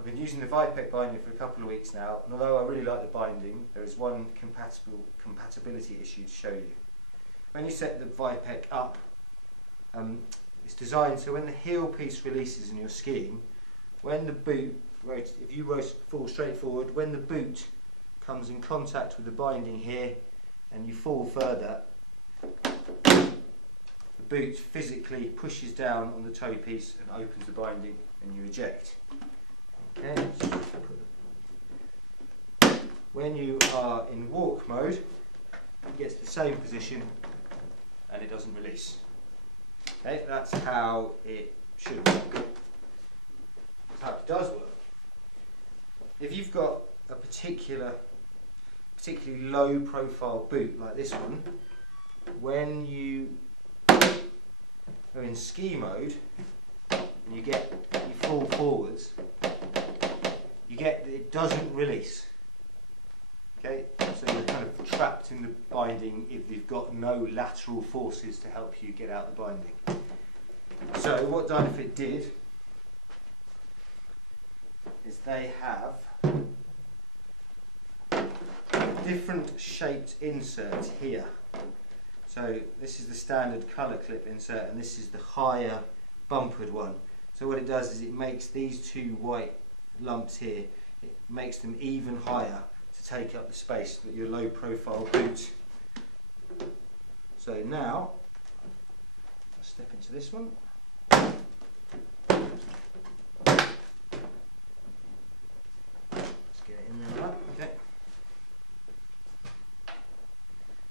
I've been using the Vipec binding for a couple of weeks now, and although I really like the binding, there is one compatibility issue to show you. When you set the Vipec up, it's designed so when the heel piece releases in your skiing, when the boot, if you fall straight forward, when the boot comes in contact with the binding here and you fall further, the boot physically pushes down on the toe piece and opens the binding and you eject. Okay. When you are in walk mode, it gets the same position and it doesn't release. Okay, that's how it should work. That's how it does work. If you've got a particularly low profile boot like this one, when you are in ski mode and you fall forwards, it doesn't release. Okay, so you're kind of trapped in the binding if you've got no lateral forces to help you get out the binding. So what Dynafit did is they have different shaped inserts here. So this is the standard colour clip insert and this is the higher bumpered one. So what it does is it makes these two white lumps here, it makes them even higher to take up the space that your low profile boot. So now, I'll step into this one. Let's get it in there like that, okay.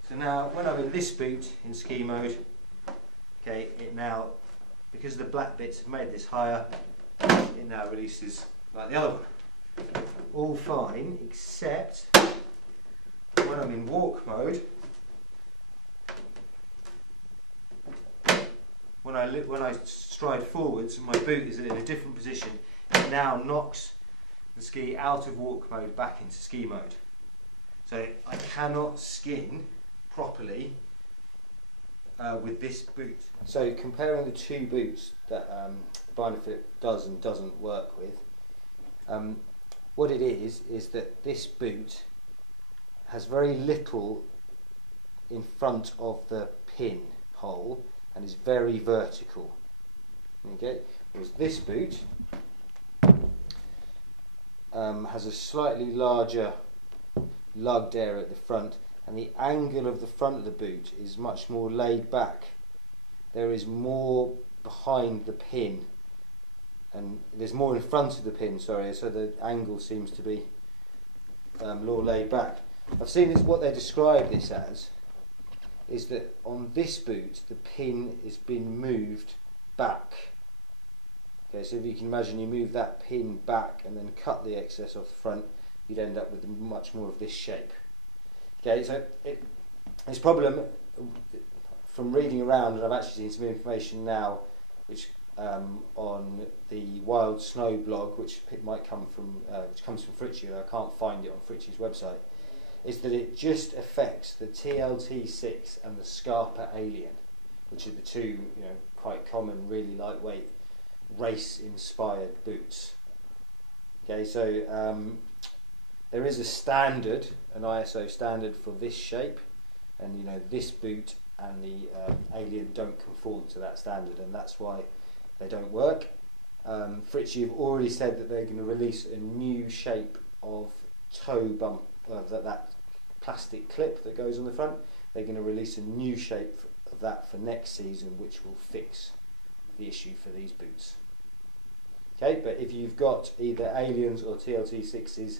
So now, when I'm in this boot in ski mode, okay, it now, because the black bits have made this higher, it now releases like the other one. All fine, except when I'm in walk mode, when I stride forwards and my boot is in a different position, it now knocks the ski out of walk mode back into ski mode. So I cannot skin properly with this boot. So comparing the two boots that Dynafit does and doesn't work with, what it is that this boot has very little in front of the pin hole and is very vertical. Okay, whereas this boot has a slightly larger lugged area at the front, and the angle of the front of the boot is much more laid back. There is more behind the pin, and there's more in front of the pin, sorry, so the angle seems to be more laid back. I've seen this, what they describe this as is that on this boot the pin is being moved back. Okay, so if you can imagine you move that pin back and then cut the excess off the front, you'd end up with much more of this shape. Okay, so this problem, from reading around, and I've actually seen some information now which on the Wild Snow blog, which might come from, which comes from Fritchie, I can't find it on Fritchie's website, is that it just affects the TLT6 and the Scarpa Alien, which are the two, quite common, really lightweight, race-inspired boots. Okay, so there is a standard, an ISO standard for this shape, and this boot and the Alien don't conform to that standard, and that's why they don't work. Fritchie have already said that they're going to release a new shape of toe bump, that plastic clip that goes on the front. They're going to release a new shape of that for next season, which will fix the issue for these boots. Okay, but if you've got either Aliens or TLT6s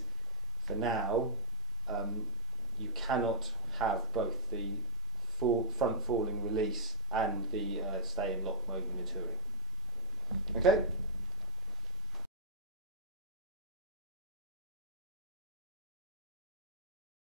for now, you cannot have both the front falling release and the stay in lock mode when you're touring. Okay?